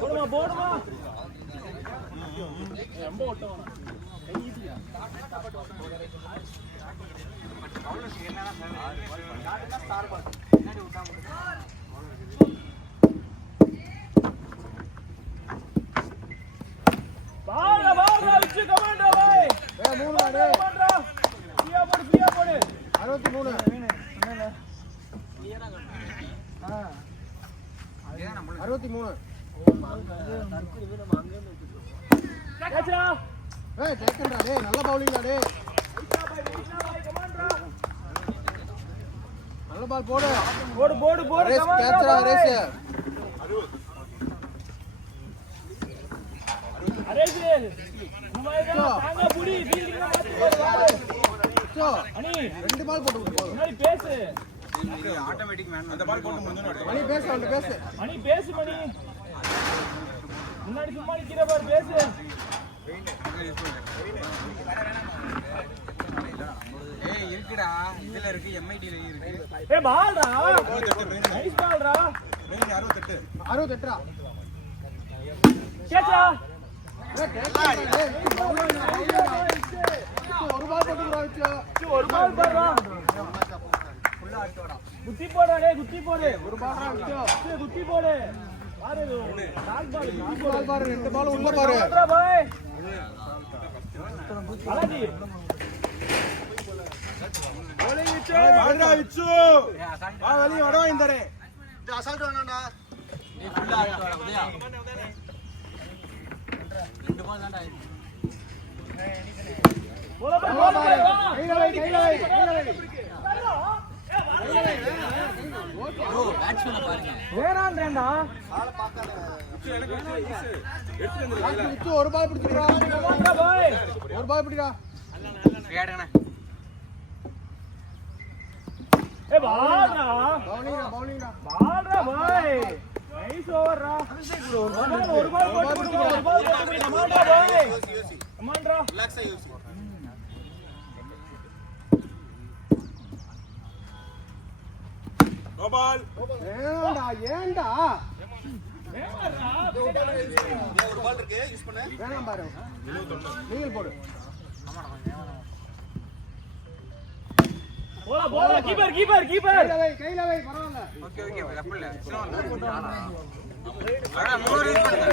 போடுமா போடுமா ரொம்ப ஓட்டம் நல்ல பவுலிங் நல்ல பால் போடு போடு போடு போடு கேட்சரா ரேஸ் அரேஜ் உமைதா தாங்க புடி ஃபீல்டிங் மாத்தி போடு சோ அனி ரெண்டு பால் போட்டு போ முன்னாடி பேசு ஆட்டோமேட்டிக் மேன் அந்த பால் போட்டு முடிஞ்சோனே மணி பேசு வந்து பேசு மணி பேசு மணி முன்னாடி சும்மா நிக்கிற பாரு பேசு ஏய் இருக்குடா இதுல இருக்கு எம்ஐடி ல இருக்கு ஏய் பால்டா நைஸ் பால்டா ரேஞ்ச் 68 68 கேச்சா ஒரு பால் போட்டு போறாச்சு ஒரு பால் போடுறா குத்தி போடுடா டேய் குத்தி போடு ஒரு பால் விட்டு குத்தி போடு பாரு நாக் பால் பாரு ரெண்டு பால் உள்ள பாரு பாய் அலஜி கோலிங் விச்சு வாடா விச்சு வா வெளிய வடா இந்தரே இது அசால்ட் வேணாம்டா நீ ஃபுல்லா ஆடிட்டு வர புதியா ரெண்டு பால் தான்டா போல போல கையில வை ப்ரோ பேட்ஸ்மேன் பாருங்க வேணான்றேன்டா ஆள பார்க்காத எனக்கு எடுத்து வந்து விட்டு ஒரு பால் பிடிச்சுடா பாய் ஒரு பால் பிடிடா கேடுங்கண்ணே ஏ பால்டா பவுலிங்டா பால்டா பாய் நைஸ் ஓவர்டா ஒரு பால் போட்டு கமாண்டா பாய் கமாண்டா ரிலாக்ஸா யூஸ் நோ பால் ஏன்டா ஒரு பால் இருக்கு யூஸ் பண்ணு வேணாம் பாரு நீங்க போடு போல போல கீப்பர் கையில வை பரவாயில்லை ஓகே தப்பு இல்ல அட மூணு யூஸ் பண்ணு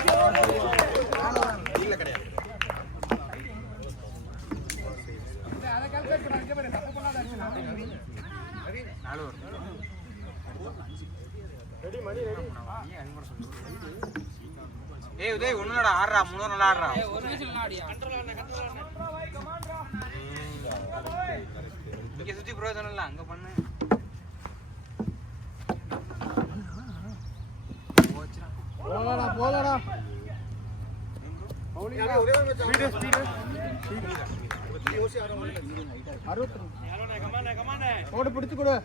இல்ல கிடையாது அத கால்குலேட் பண்ண இங்க பாரு தப்பு பண்ணாத நாலு ரெடி மணி ரெடி ஏய் உதய் ஒண்ணுலடா ஆடுறா மூணு நல்லா ஆடுறா ஒரு நிமிஷம் ஆடியா கண்ட்ரோல் இங்க சுத்தி பிரயோஜனம் இல்ல அங்க பண்ணு போலடா பவுலிங் ஸ்பீடு போடு பிடிச்சு கொடு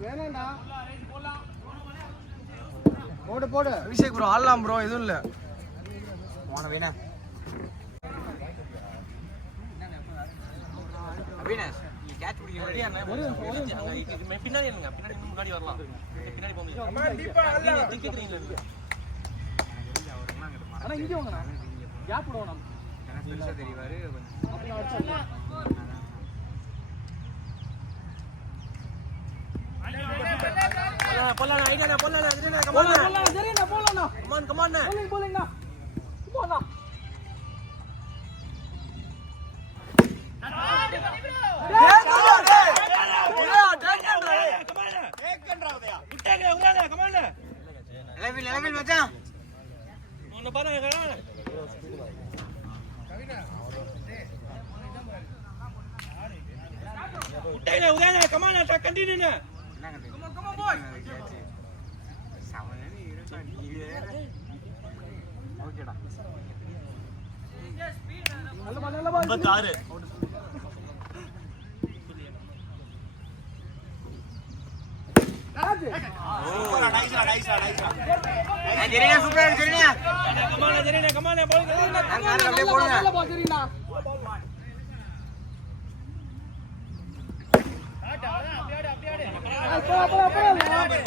வேணாண்டா போடு போடு அபிஷேக் ப்ரோ ஆடலாம் ப்ரோ எதுவும் இல்ல போன வீணா அபினேஷ் நீ கேட்ச் பிடிக்க ரெடியா பின்னாடி இருங்க பின்னாடி முன்னாடி வரலாம் பின்னாடி போங்க டிக்கெட் இருக்கு ஆனா இங்க வாங்க கேப் விடுவோம் எனக்கு பெருசா தெரிவாரு போலாம் ஐடியா போலாம் சரிண்ணா போலாம் கமான் போலிங்ண்ணா போலாம் லெவல் மச்சான் ஒன்னு பாருங்க உடைங்க உடைங்க come on attack continue come on boy சவனே இருடா நீ வேற ஓகேடா நல்ல பால் 56 என்னாச்சு ஜெரினா சூப்பரா இருக்கு ஜெரினா கமானே போடுங்க அப்படியே போடுங்க நல்ல பா சரிண்ணா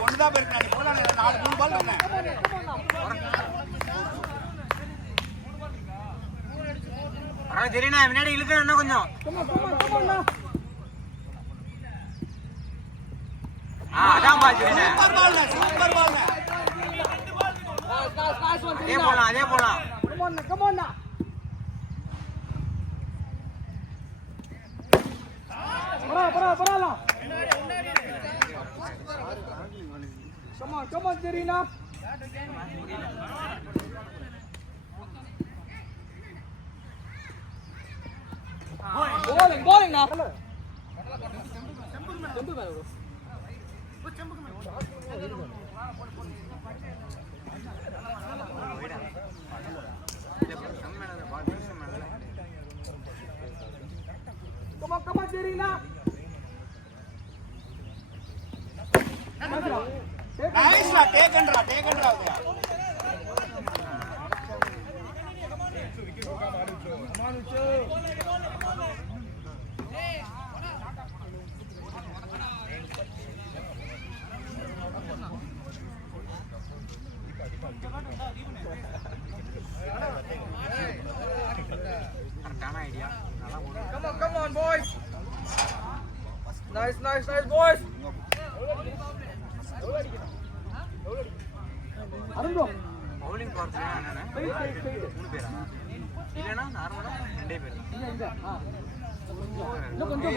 ஒண்ணுதான் போயிருக்கு போலாம் 4-3 பால் இருக்கேன் ஜெரினா முன்னாடி இழுக்க இன்னும் கொஞ்சம் அதான் பால் ஜெரினா சூப்பர் பால் அதே போலாம் come on now பரவாயில்ல come on Serena bowling now செம்பு மேல bro come on Serena nice la take and draw come on boys nice boys Arun bro bowling power என்னன்னா 3 பேரா இல்லனா நார்மலா 2 பேர் இல்ல இன்னும் கொஞ்சம்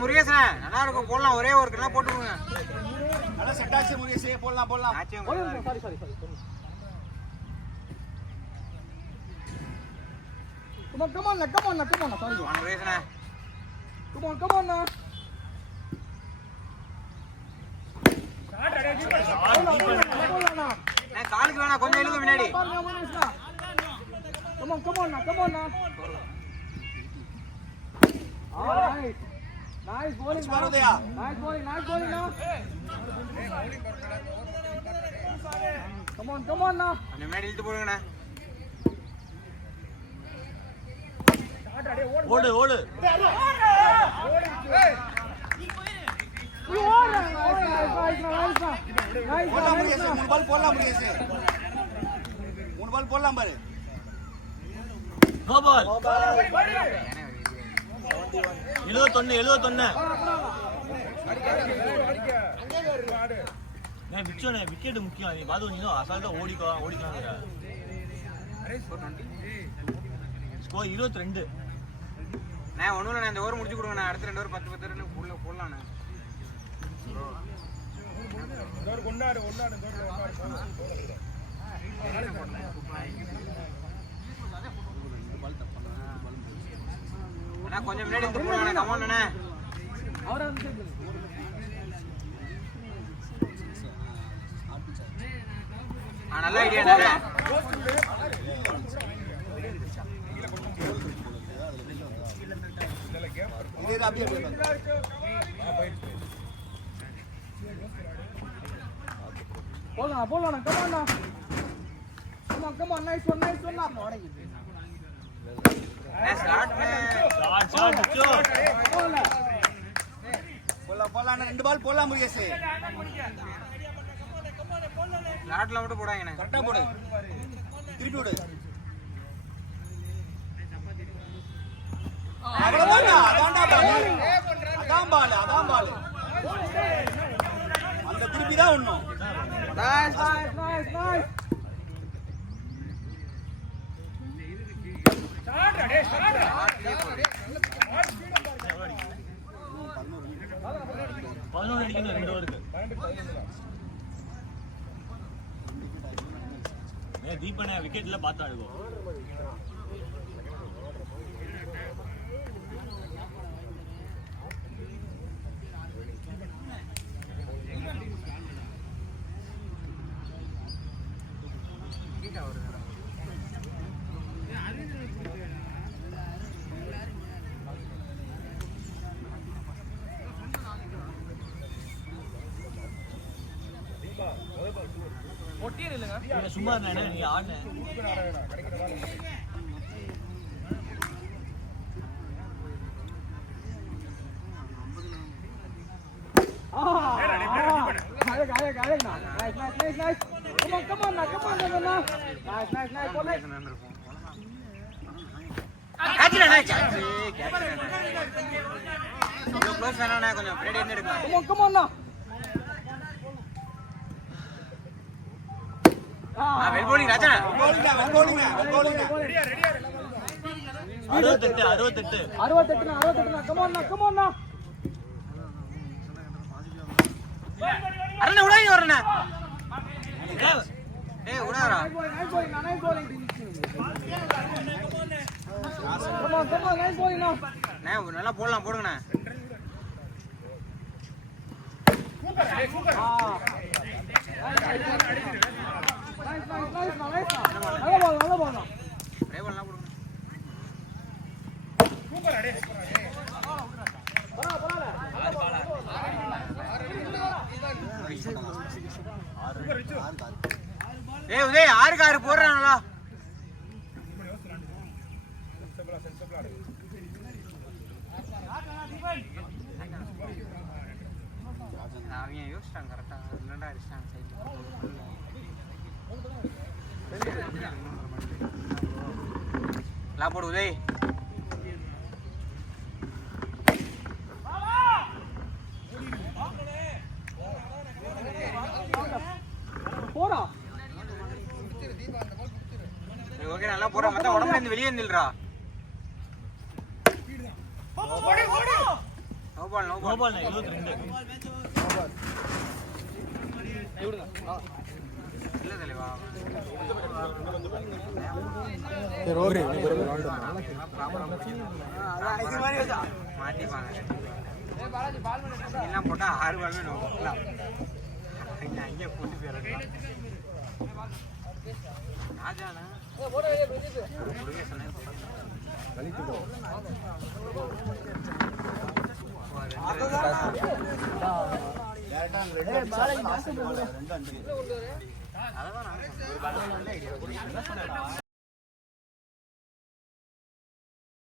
முருகேசனா நல்லா இருக்கும் போடலாம் ஒரே ஒரு கல்ல போட்டுடுங்க நல்லா செட் ஆச்சு முருகேசே போடலாம் sorry come on sorry முருகேசனா come on now நான் காலுக்கு வேணா கொஞ்சம் இழுங்க முன்னாடி come on now nice bowling Marudaya nice bowling now come on now அந்த முன்னாடி இழுத்து போடுங்கண்ணா ஓடு போடலாம் முருகேசே 3 பால் போடலாம் முருகேசே 3 பால் போடலாம் பாரு நோ பால் 71 நான் விச்சோனே விக்கெட் முக்கியம் நீ பாது நீ அசால்ட்டா ஓடிக்கலாம் ஸ்கோர் 22 நான் ஒண்ணுல நான் இந்த ஓவர் முடிச்சு கொடுங்க நான் அடுத்த 2 ஓவர் 10 ரன் உள்ள போடலாம் நான் ஒரு கொண்டாடு அண்ணா கொஞ்சம் முன்னாடி வந்து போடுங்க கமான் அண்ணா அவரா நல்ல ஐடியா அண்ணா இது அப்படியே போலாம் come on nice one start போலாம் 2 பால் போலாம் முருகேசே ஸ்டார்ட்ல மட்டும் போடாங்கண்ணே கரெக்ட்டா போடு திருப்பி விடு அதான் பால் அந்த திருப்பி தான் ஒண்ணும் nice பதினொன்று அடிக்கணும் 2 ஓவருக்கு தீபனை விக்கெட்ல பார்த்தா இருக்கும் இங்கே இல்லைங்க சும்மா இருந்தா நீ ஆடு நல்லா போடலாம் போடுங்கண்ணா உதய் 6க்கு 6 போடுறாங்களா அவங்க யோசிச்சாங்க கரெக்டா இல்லைண்டா அடிச்சிட்டாங்க சைடு போடு உதய் போடா ஓகே நல்லா போறா மத்த உடம்புல இருந்து வெளியே நில்றா நோ பால் 22 இல்ல தலைவா சரி மாத்திப்பாங்க எல்லாம் போட்டா 6 பால்மே நோ அங்கே போட்டு போயிடலாம் ராஜானா அதான்